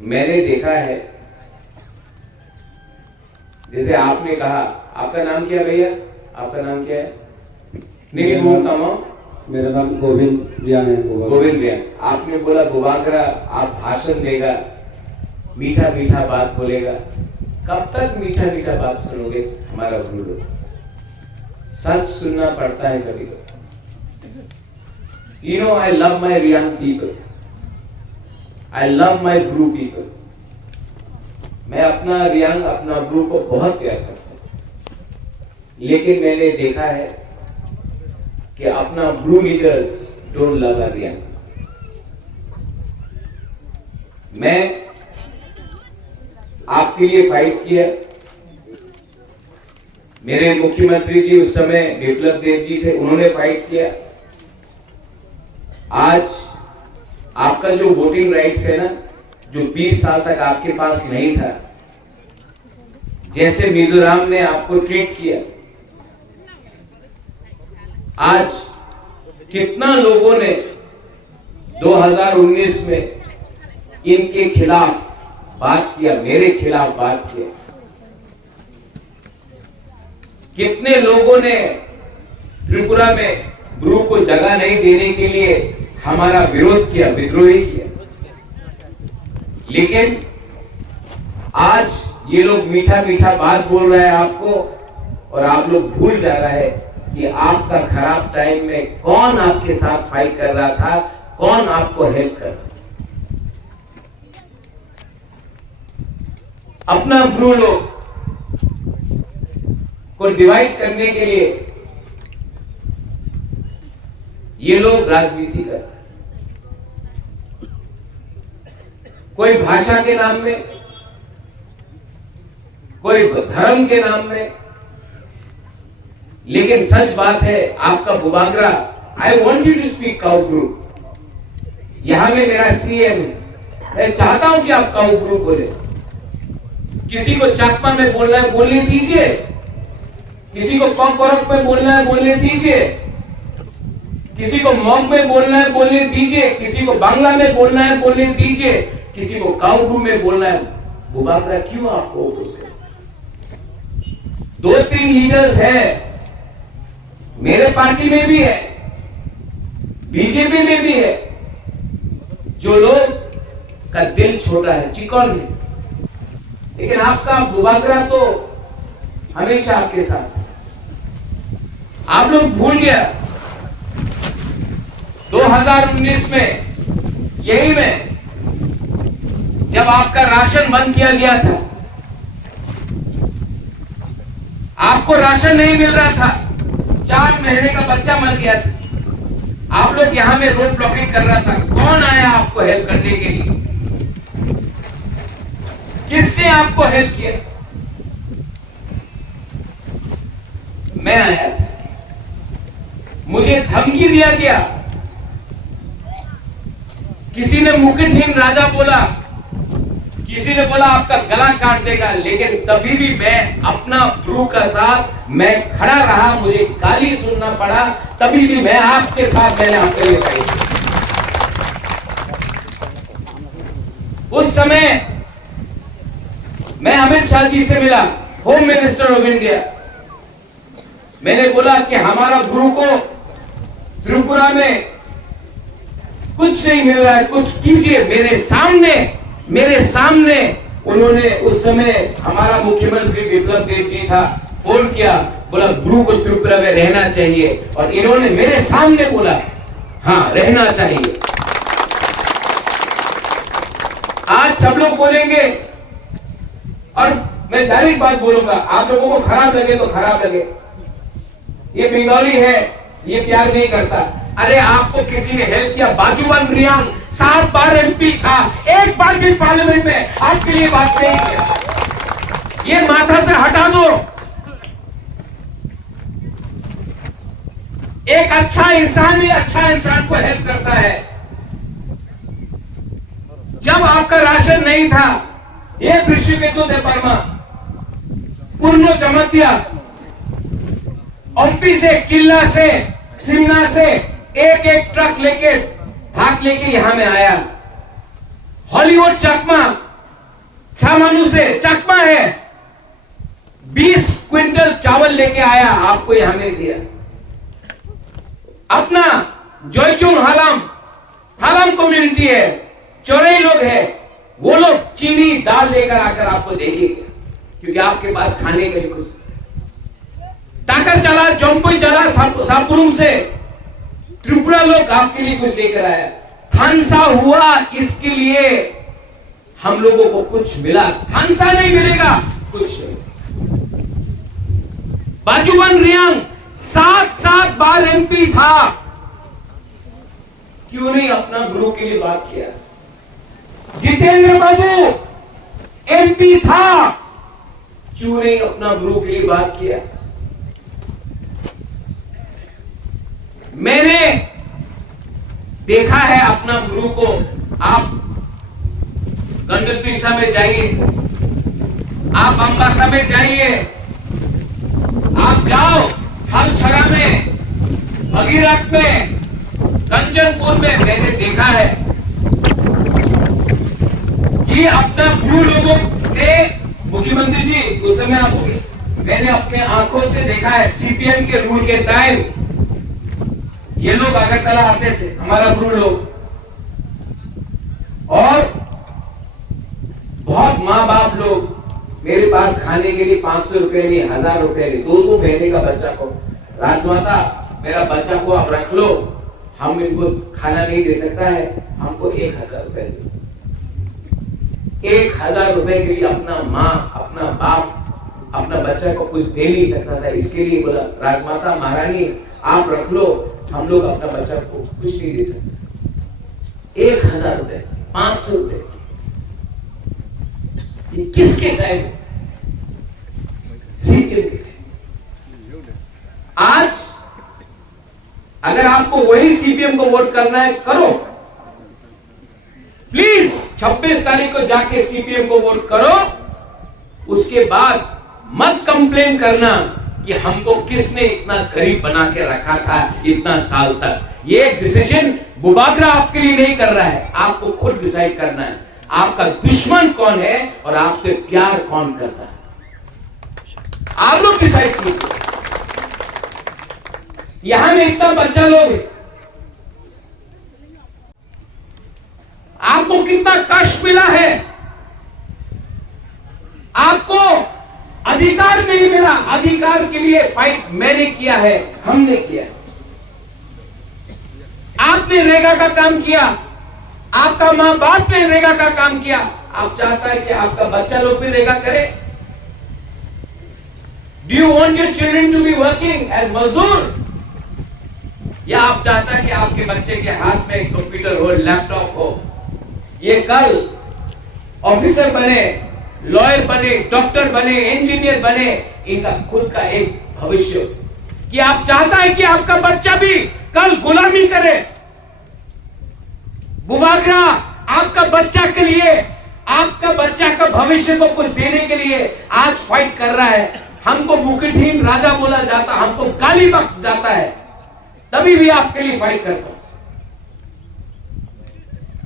मैंने देखा है, जैसे आपने कहा, आपका नाम क्या भैया? आपका नाम क्या है? नहीं बोलता हूँ। मेरा नाम गोविंद रियान है। गोविंद रियान। आपने बोला बुबाकरा आप भाषण देगा, मीठा मीठा बात बोलेगा। कब तक मीठा मीठा बात सुनोगे हमारा गुरु लोग? सच सुनना पड़ता है कभी कभी। You know, I love my Riyan people. I love my Guru people. मैं अपना रियांग, अपना गुरु को बहुत प्यार करता हूं, लेकिन मैंने देखा है कि अपना Bru leaders don't love a Reang. मैं आपके लिए फाइट किया। मेरे मुख्यमंत्री जी उस समय बिप्लब देव जी थे, उन्होंने फाइट किया। आज आपका जो वोटिंग राइट्स है ना, जो 20 साल तक आपके पास नहीं था, जैसे मिजोरम ने आपको ट्रीट किया, आज कितना लोगों ने 2019 में इनके खिलाफ बात किया, मेरे खिलाफ बात किया। कितने लोगों ने त्रिपुरा में ब्रू को जगह नहीं देने के लिए हमारा विरोध किया, विद्रोही किया। लेकिन आज ये लोग मीठा मीठा बात बोल रहे हैं आपको, और आप लोग भूल जा रहे हैं कि आपका खराब टाइम में कौन आपके साथ फाइट कर रहा था, कौन आपको हेल्प कर रहा था। अपना ब्रू लोग को डिवाइड करने के लिए ये लोग राजनीति कर रहे हैं, कोई भाषा के नाम में, कोई धर्म के नाम में। लेकिन सच बात है, आपका बुबागरा, I want you to speak Kau Bru. यहां में मेरा सीएम है, मैं चाहता हूं कि आप काउ ब्रू बोले। किसी को चाकमा में बोलना है बोलने दीजिए, किसी को कॉकरोक में बोलना है बोलने दीजिए, किसी को मॉग में बोलना है बोलने दीजिए, किसी को बांग्ला में बोलना है बोलने दीजिए, किसी को काउब्रू में बोलना है। बुबाकरा क्यों आपको उसके 2-3 लीडर्स हैं, मेरे पार्टी में भी है, बीजेपी में भी है, जो लोग का दिल छोटा है, चिकन है। लेकिन आपका बुबाकरा तो हमेशा आपके साथ। आप लोग भूल गया 2019 में, यही में जब आपका राशन बंद किया गया था, आपको राशन नहीं मिल रहा था, 4 महीने का बच्चा मर गया था, आप लोग यहां में रोड ब्लॉकिंग कर रहा था। कौन आया आपको हेल्प करने के लिए? किसने आपको हेल्प किया? मैं आया, मुझे धमकी दिया गया, किसी ने मुकुटहीन राजा बोला, किसी ने बोला आपका गला काट देगा। लेकिन तभी भी मैं अपना ब्रू का साथ मैं खड़ा रहा, मुझे गाली सुनना पड़ा, तभी भी मैं आपके साथ, मैंने आपके लिए कही। उस समय मैं अमित शाह जी से मिला, होम मिनिस्टर ऑफ इंडिया। मैंने बोला कि हमारा ब्रू को त्रिपुरा में कुछ नहीं मिल रहा है, कुछ कीजिए। मेरे सामने उन्होंने, उस समय हमारा मुख्यमंत्री बिप्लब देव जी था, फोन किया, बोला ब्रू को त्रिपुरा में रहना चाहिए, और इन्होंने मेरे सामने बोला हाँ रहना चाहिए। आज सब लोग बोलेंगे, और मैं डायरेक्ट बात बोलूंगा, आप लोगों को खराब लगे तो खराब लगे, ये बंगाली है, ये प्यार नहीं करता। अरे आपको किसी ने हेल्प किया? बाजूबन रियांग 7 बार एमपी था, एक बार भी पार्लियामेंट में आपके लिए बात नहीं किया। ये माथा से हटा दो। एक अच्छा इंसान ही अच्छा इंसान को हेल्प करता है। जब आपका राशन नहीं था, ये ऋषिकेतु देवर्मा पूर्ण चमक दिया, ओपी से, किल्ला से, सिमना से एक ट्रक लेके भाग लेके यहां में आया। हॉलीवुड चकमा छामानू से चकमा है, 20 क्विंटल चावल लेके आया, आपको यहां में दिया। अपना जोईचुंग हालाम कम्युनिटी है, चौरई लोग है, वो लोग चीनी दाल लेकर आकर आपको देंगे, क्योंकि आपके पास खाने के लिए कुछ। टाकर चला, जम्पुई चला, सापुरुम से त्रिपुरा लोग आपके लिए कुछ लेकर आया। खानसा हुआ, इसके लिए हम लोगों को कुछ मिला। खानसा नहीं मिलेगा कुछ नहीं। बाजूबन रियांग 7 बार एमपी था, क्यों नहीं अपना गुरु के लिए बात किया? जितेंद्र बाबू एमपी था, क्यों नहीं अपना गुरु के लिए बात किया? मैंने देखा है अपना गुरु को। आप गंडतीसा में जाइए, आप अंबासा में जाइए, आप जाओ हलछड़ा में, भगीरथ में, कंचनपुर में। मैंने देखा है कि अपना गुरु लोगों ने, मुख्यमंत्री जी उस समय आप होंगे, मैंने अपने आंखों से देखा है सीपीएम के रूल के टाइम ये लोग अगरतला आते थे, हमारा गुरु लोग, और बहुत माँ बाप लोग मेरे पास खाने के लिए 500 रुपए लिए, 1000 रुपए लिए, 2 महीने का बच्चा को, राजमाता मेरा बच्चा को आप रख लो, हम इनको खाना नहीं दे सकता है, हमको 1000 रुपए दो। 1000 रुपए के लिए अपना माँ, अपना बाप, अपना बच्चा को कुछ दे नहीं सकता था, इसके लिए बोला राजमाता महारानी आप रख लो, हम लोग अपना बच्चा को कुछ नहीं दे सकते। 1000 रुपए, 500 रुपए, ये किसके टाइम? सीपीएम के टाइम। आज अगर आपको वही सीपीएम को वोट करना है, करो प्लीज। 26 तारीख को जाके सीपीएम को वोट करो, उसके बाद मत कंप्लेन करना कि हमको किसने इतना गरीब बना के रखा था इतना साल तक। ये डिसीजन बुबागरा आपके लिए नहीं कर रहा है, आपको खुद डिसाइड करना है आपका दुश्मन कौन है और आपसे प्यार कौन करता है। आप लोग डिसाइड कीजिए। यहां में इतना बच्चा लोग है, आपको कितना कष्ट मिला है, आपको अधिकार नहीं मिला। अधिकार के लिए फाइट मैंने किया है, हमने किया है। आपने रेगा का काम किया, आपका मां बाप ने रेगा का काम किया। आप चाहता है कि आपका बच्चा लोग भी रेगा करे? Do you want your children to be working as मजदूर? या आप चाहता है कि आपके बच्चे के हाथ में कंप्यूटर हो, लैपटॉप हो, ये कल ऑफिसर बने, लॉयर बने, डॉक्टर बने, इंजीनियर बने, इनका खुद का एक भविष्य? कि आप चाहता है कि आपका बच्चा भी कल गुलामी करे? बुबागरा आपका बच्चा के लिए, आपका बच्चा का भविष्य को कुछ देने के लिए आज फाइट कर रहा है। हमको मुकुटहीन राजा बोला जाता, हमको गाली बक जाता है, तभी भी आपके लिए फाइट करता हूं।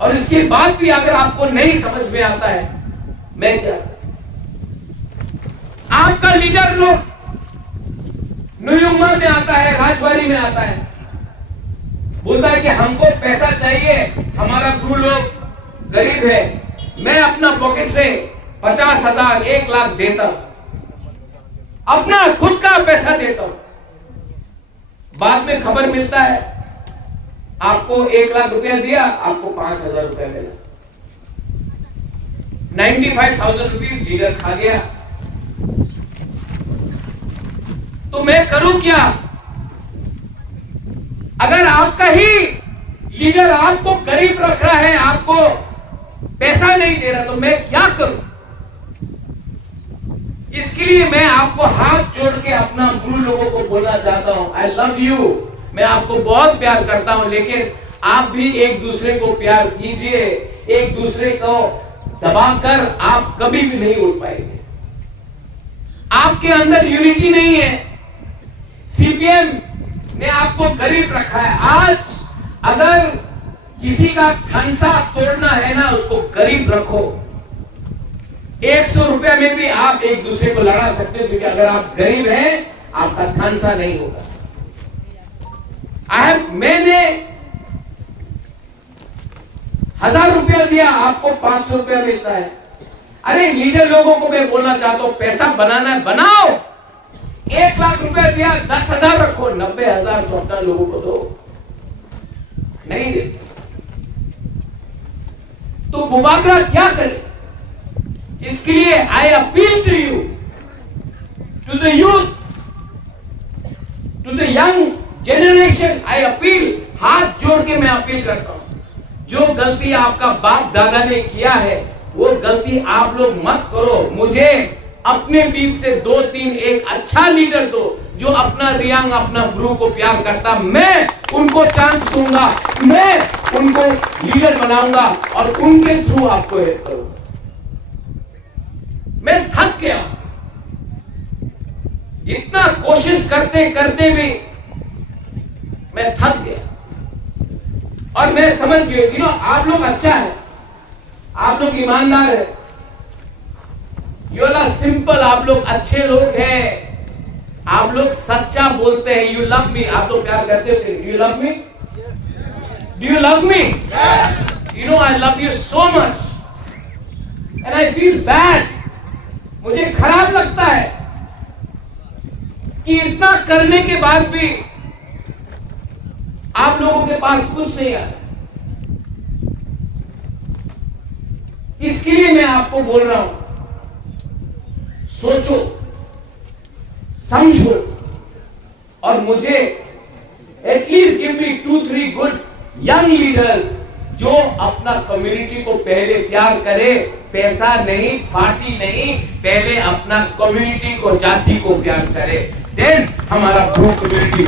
और इसके बाद भी अगर आपको नहीं समझ में आता है मैं क्या, आपका लीडर लोग न्यूयुमा में आता है, राजबाड़ी में आता है, बोलता है कि हमको पैसा चाहिए, हमारा गुरु लोग गरीब है, मैं अपना पॉकेट से 50,000 1 लाख देता, अपना खुद का पैसा देता हूं। बाद में खबर मिलता है आपको 1 लाख रुपया दिया, आपको 5,000 रुपया मिला। 95,000 रुपीज लीडर खा गया। तो मैं करूं क्या? अगर आपका ही लीडर आपको गरीब रख रहा है, आपको पैसा नहीं दे रहा, तो मैं क्या करूं? इसके लिए मैं आपको हाथ जोड़ के अपना गुरु लोगों को बोलना चाहता हूं, आई लव यू। मैं आपको बहुत प्यार करता हूं, लेकिन आप भी एक दूसरे को प्यार कीजिए। एक दूसरे को दबाकर आप कभी भी नहीं उठ पाएंगे। आपके अंदर यूनिटी नहीं है। सीपीएम ने आपको गरीब रखा है। आज अगर किसी का खंसा तोड़ना है ना, उसको गरीब रखो। 100 रुपया में भी आप एक दूसरे को लड़ा सकते हो, क्योंकि अगर आप गरीब हैं आपका खानसा नहीं होगा। मैंने 1000 रुपया दिया, आपको 500 रुपया मिलता है। अरे लीडर लोगों को मैं बोलना चाहता हूं, पैसा बनाना है बनाओ। 1 लाख रुपया दिया, 10,000 रखो, 90,000 तो अपना लोगों को दो। नहीं देते तो मुबादला क्या करे? इसके लिए I appeal to you, to the youth, to the young generation. I appeal, हाथ जोड़ के मैं अपील करता हूं, जो गलती आपका बाप दादा ने किया है वो गलती आप लोग मत करो। मुझे अपने बीच से 2-3 एक अच्छा लीडर दो जो अपना रियांग, अपना गुरु को प्यार करता। मैं उनको चांस दूंगा, मैं उनको लीडर बनाऊंगा और उनके थ्रू आपको हेल्प करूंगा। मैं थक गया, इतना कोशिश करते करते भी मैं थक गया। और मैं समझ गया, आप लोग अच्छा है, आप लोग ईमानदार है, यू आर सिंपल, आप लोग अच्छे लोग हैं, आप लोग सच्चा बोलते हैं। यू लव मी, आप लोग प्यार करते हो। Do you love me? Do you love me? You know I love you so much and I feel bad. मुझे खराब लगता है कि इतना करने के बाद भी आप लोगों के पास कुछ नहीं है। इसके लिए मैं आपको बोल रहा हूं, सोचो, समझो और मुझे at least give me 2-3 good young leaders जो अपना कम्युनिटी को पहले प्यार करे, पैसा नहीं, पार्टी नहीं, पहले अपना कम्युनिटी को, जाति को प्यार करे। देन हमारा ग्रुप कम्युनिटी